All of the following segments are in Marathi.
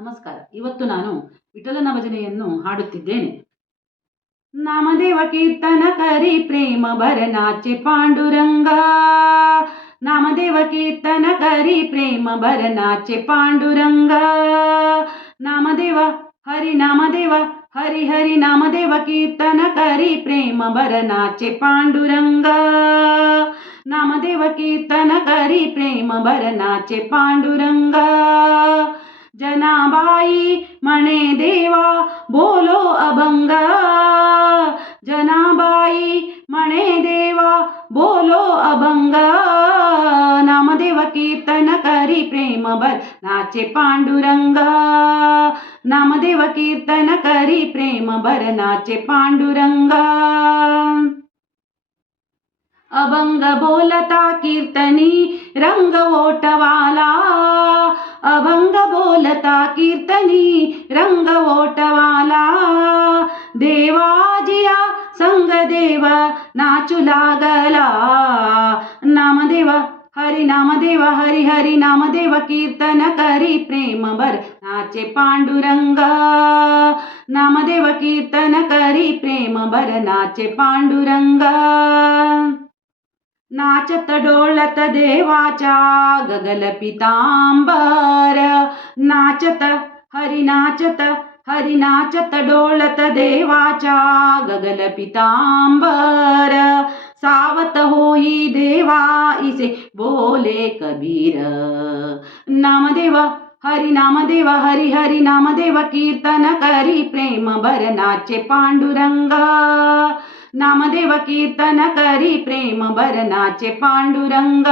ನಮಸ್ಕಾರ. ಇವತ್ತು ನಾನು ವಿಠಲನ ಭಜನೆಯನ್ನು ಹಾಡುತ್ತಿದ್ದೇನೆ. ನಾಮದೇವ ಕೀರ್ತನ ಕರಿ ಪ್ರೇಮ ಭರನಾಚೆ ಪಾಂಡುರಂಗ. ನಾಮದೇವ ಕೀರ್ತನ ಕರಿ ಪ್ರೇಮ ಭರನಾಚೆ ಪಾಂಡುರಂಗ. ನಾಮದೇವ ಹರಿ ನಾಮದೇವ ಹರಿ ಹರಿ ನಾಮದೇವ ಕೀರ್ತನ ಕರಿ ಪ್ರೇಮ ಭರನಾಚೆ ಪಾಂಡುರಂಗ. ನಾಮದೇವ ಕೀರ್ತನ करी प्रेम भरनाचे पांडुरंग. जनाबाई म्हणे देवा बोलो अभंग. जनाबाई म्हणे देवा बोलो अभंग. नामदेव कीर्तन करी प्रेम भरनाचे पांडुरंग. नामदेव कीर्तन करी प्रेम भरनाचे पांडुरंग. अभंग बोलता कीर्तनी रंग ओटवाला. अभंग बोलता कीर्तनी रंग ओटवाला. देवाजिया संग देव नाचू लागला. नामदेव हरी नामदेव हरी हरी नामदेव कीर्तन करी प्रेम भरनाचे पांडुरंग. नामदेव कीर्तन करी प्रेम भरनाचे पांडुरंग. नाचत डोळत देवाच्या गगल पितांबर. नाचत हरी नाचत हरी नाचत डोळत देवाच्या गगल पितांबर. सावत होई देवा इसे बोले कबीर. नामदेव हरी नामदेव हरी हरी नामदेव कीर्तन करी प्रेम भरनाचे पांडुरंग. नामदेव कीर्तन करी प्रेम भरनाचे पांडुरंग.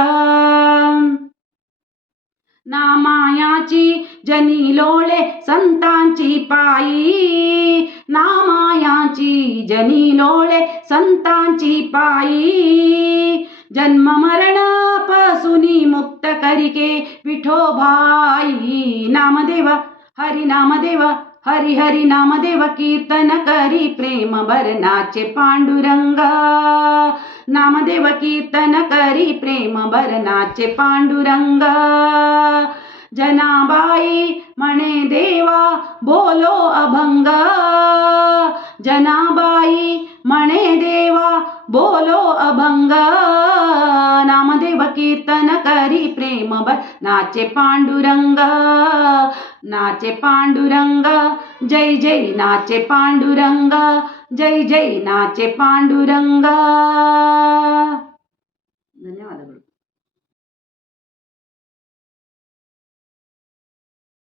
नामायाची जनी लोळे संतांची पायी. नामायाची जनी लोळे संतांची पायी. जन्म मरण पासूनी मुक्त करिके विठोबाई. नामदेव हरी नामदेव हरी हरी नामदेव कीर्तन करी प्रेम भरनाचे पांडुरंग. नामदेव कीर्तन करी प्रेम भरनाचे पांडुरंग. जनाबाई म्हणे देवा बोलो अभंग. जनाबाई म्हणे देवा बोलो अभंग. नामदेव कीर्तन करी प्रेम भरनाचे पांडुरंग. नाचे पांडुरंग जय जय नाचे पांडुरंग. जय जय नाचे पांडुरंग.